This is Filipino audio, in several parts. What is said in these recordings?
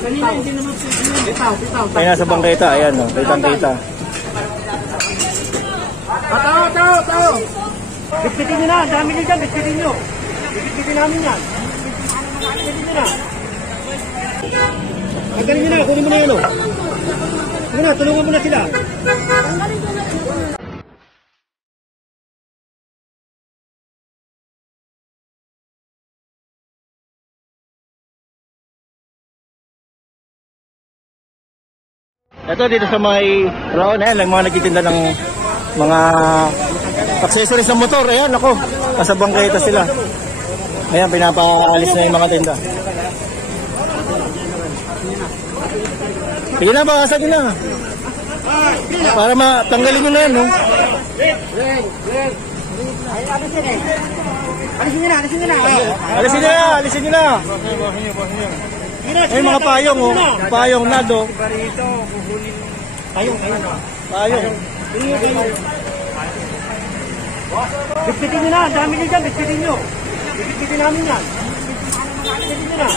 Kanina hindi naman bitaw. Ay, nasa bangketa. Ayan, no. Kitang-kita. Tao. Bitbitin nyo na. Ang dami nyo dyan. Bitbitin nyo. Bitbitin namin yan. Bitbitin nyo na. Magaling nyo na. Kunin mo na yan, o. Sige na, tulungan mo na sila. Ito dito sa may round, ayan, lang mga nagtitinda ng mga accessories ng motor. Ayan, ako, nasa bangketa sila. Ayan, pinapaalis na yung mga tinda. Sige na, bakasan nyo na. Para matanggalin nyo na yan, no? Alisin nyo na. Ay, mga payong, oh. Payong na, do. Payong. Bitbitin nyo na. Ang dami nyo dyan. Bitbitin nyo. Bitbitin namin yan. Bitbitin nyo na.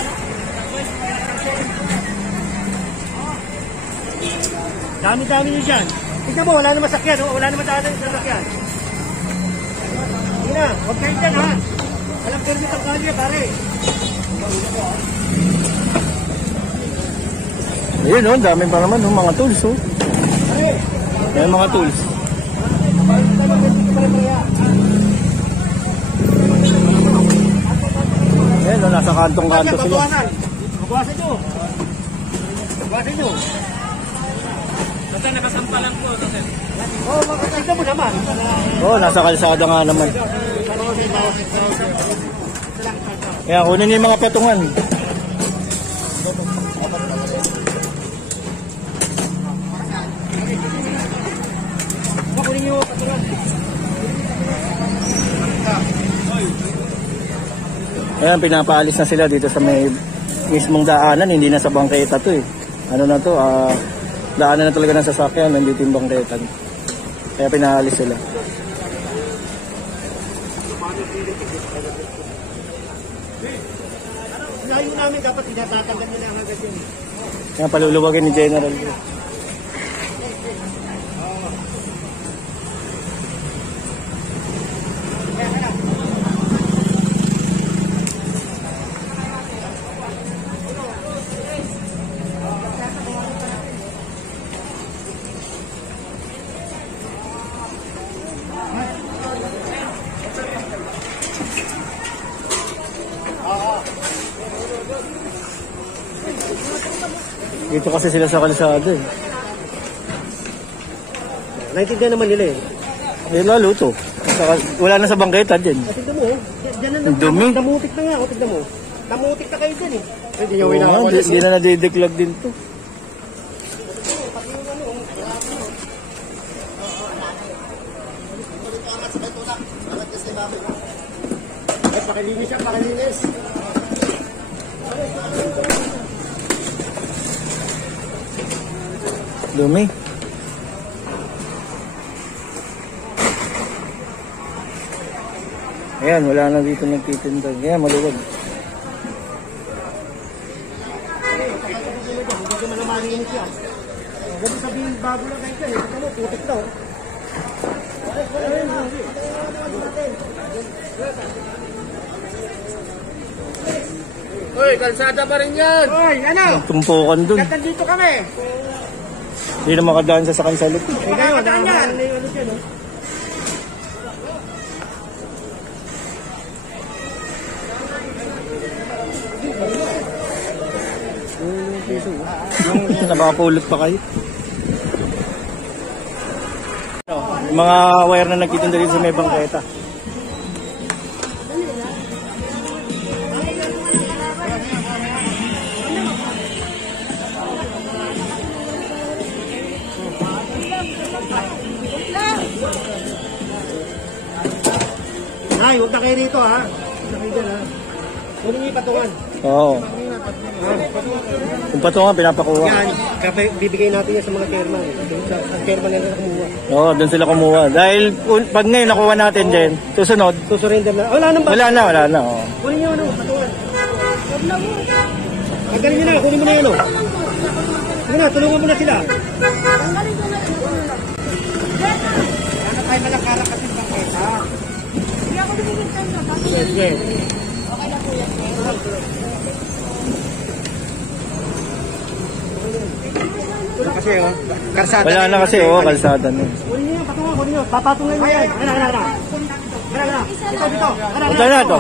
Dami nyo dyan. Tignan mo, wala naman sakyan. Wala naman daan sa sakyan. Sige na, huwag kayo dyan, ha. Alam permit ang kalye, pare. Ayun, oh, dami pa naman, oh, mga tools, oh. Ayan, mga tools. Ayan, oh, nasa kantong-kanto sila. Babawasan nyo. Basta nakasampalan po. Oo, makakita mo naman. Oo, nasa kalsada nga naman. Kaya kunin niyo yung mga patungan. Kunin nyo patungan. Ayan, pinapaalis na sila dito sa may mismong daanan. Hindi na sa bangketa to, eh. Ano na to, daanan na talaga ng sasakyan, nandito yung bangketa. Kaya pinaalis sila. Layo namin dapat tinatatanggal nila ang agad yun. Kaya paluluwagin ni General. Dito kasi sila sa kalsada, eh. Naintindihan naman nila, eh. Ayun, lalo to. Wala na sa bangketa din. Tignan mo, dyan na dumi. Damutik na nga, tignan mo. Damutik na kayo dyan, eh. Hindi nyo Hindi na nadideklag din to. Pakilinis siya, pakilinis. Dumi. Ayan, wala na dito nagtitinda. Ayan, maluwag. Hindi naman malinis siya. Gabi sabihin bago lang kayo dyan, ito mo, putik daw. Hoy, kalsada pa rin yan! Hoy, ano? Tumpukan dun. Dito kami! Hindi na makadaan sa sakay sa loob. Makakadaan yan! Nakapulot pa kayo. Yung mga wire na nagtitinda dito sa may bangketa. Ay, huwag na kayo rito, ha? Huwag na kayo dyan, ha? Kunin niyo yung patungan. Oo. Yung patungan, pinapakuha. Yan, bibigay natin yan sa mga chairman. Sa chairman na nila kumuha. Oo, doon sila kumuha. Dahil pag ngayon nakuha natin din, susunod. Susurrender na. Wala nang ba? Wala na. Oo. Kunin niyo, ano, patungan. Huwag na mo. Tanggalin nyo na, kunin mo na yan o. Sige na, tulungan mo na sila. Ano tayo malakaran kasi bangketa? Hindi ako lumingin sa'yo. Sige. Okay na po yan. Kasi karsada. Wala na kasi, kalsada na. Kunin nyo yan, patungan, kunin nyo. Papatungan nyo yan. Ano. Dito. Punta na to.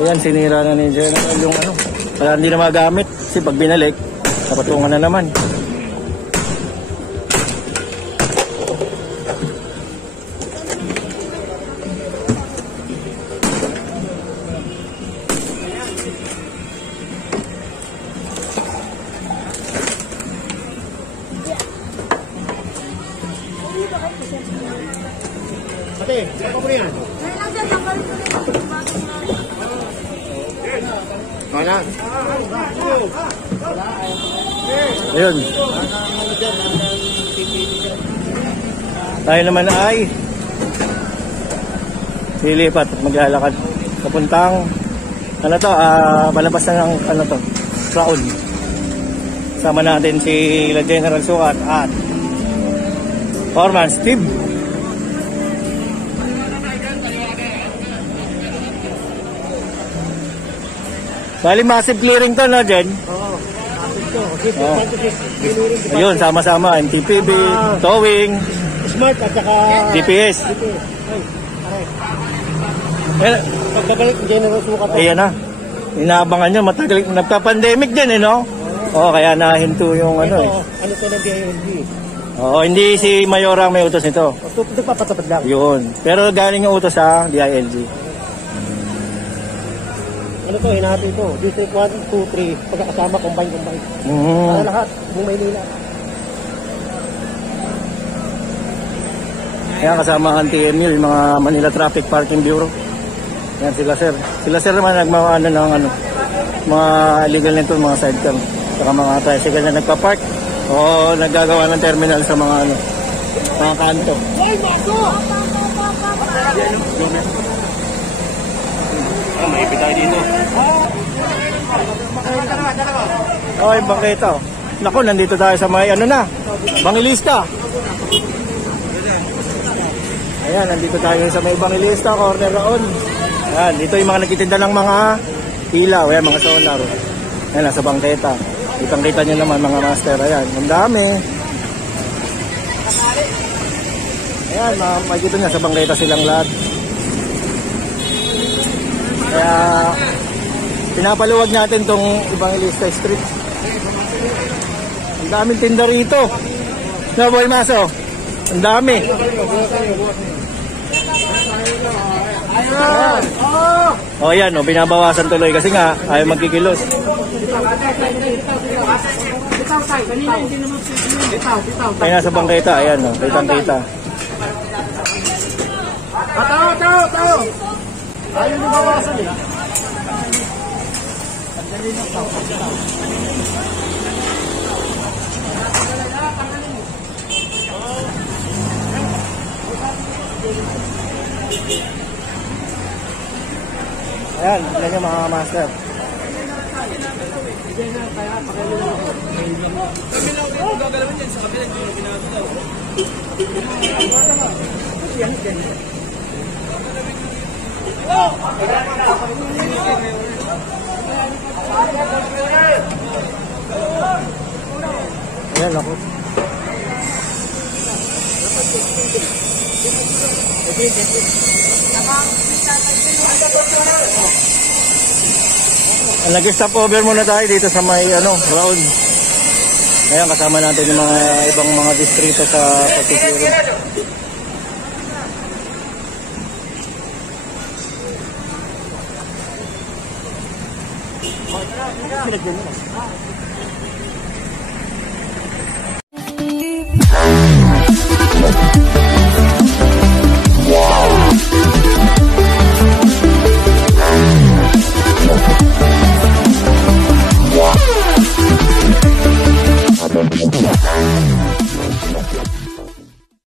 Ayan, sinira na ni General yung ano. Kaya hindi na magamit. Kasi pag binalik, napatungan na naman. Ate, ako mo yan. Mana? Ayun. Tayo naman ay lilipat at maglalakad papuntang ano to, palabas na ng ano to, Crown. Sama natin si General Sukat at Foreman Steve. Bali massive clearing to na Jen. Oo. Ayun, sama-sama, NTPB, towing, Smart at saka GPS. Eh, Pagkagalit, General Sukat. ayan na. Inaabangan nyo, matagal, nagpa-pandemic din no? Oo, kaya nahinto yung ano eh. Ano to ng DILG? Oo, hindi si Mayora ang may utos nito. Nagpapatapad lang. Yun. Pero galing yung utos sa DILG. Ano to, hinahati ito. District 1, 2, 3. Pagkakasama, combine. Para lahat, buong Maynila. Kaya kasama ang TMU, yung mga Manila Traffic Parking Bureau. Yan sila sir. Sila sir naman nagmamaano ng ano, mga illegal nito, mga sidecar. Saka mga tricycle na nagpa-park o naggagawa ng terminal sa mga ano, mga kanto. Maipit tayo dito. Okay, bangketa. Naku, nandito tayo sa may ano na, Bangilista. Ayan, nandito tayo sa may Bangilista, corner roon. Ayan, dito yung mga nagtitinda ng mga ilaw, ayan, mga solar. Ayan, nasa bangketa. Kitang-kita nyo naman mga master, ayan, ang dami. Ayan, makikita nyo, sa bangketa silang lahat. Kaya, pinapaluwag natin tong Evangelista Street. Ang daming tinda rito. No, Boy Maso? Ang dami. O yan, binabawasan tuloy kasi nga ayaw magkikilos. Kaya nasa bangketa, ayan, kitang-kita. Tao! Ayaw na bawasan eh. Ayan, ilan yung mga master. Ayan ako. Nag-stop over muna tayo dito sa may round. Ayan, kasama natin yung mga ibang mga distrito sa Patikiro. Pinagyan mo na.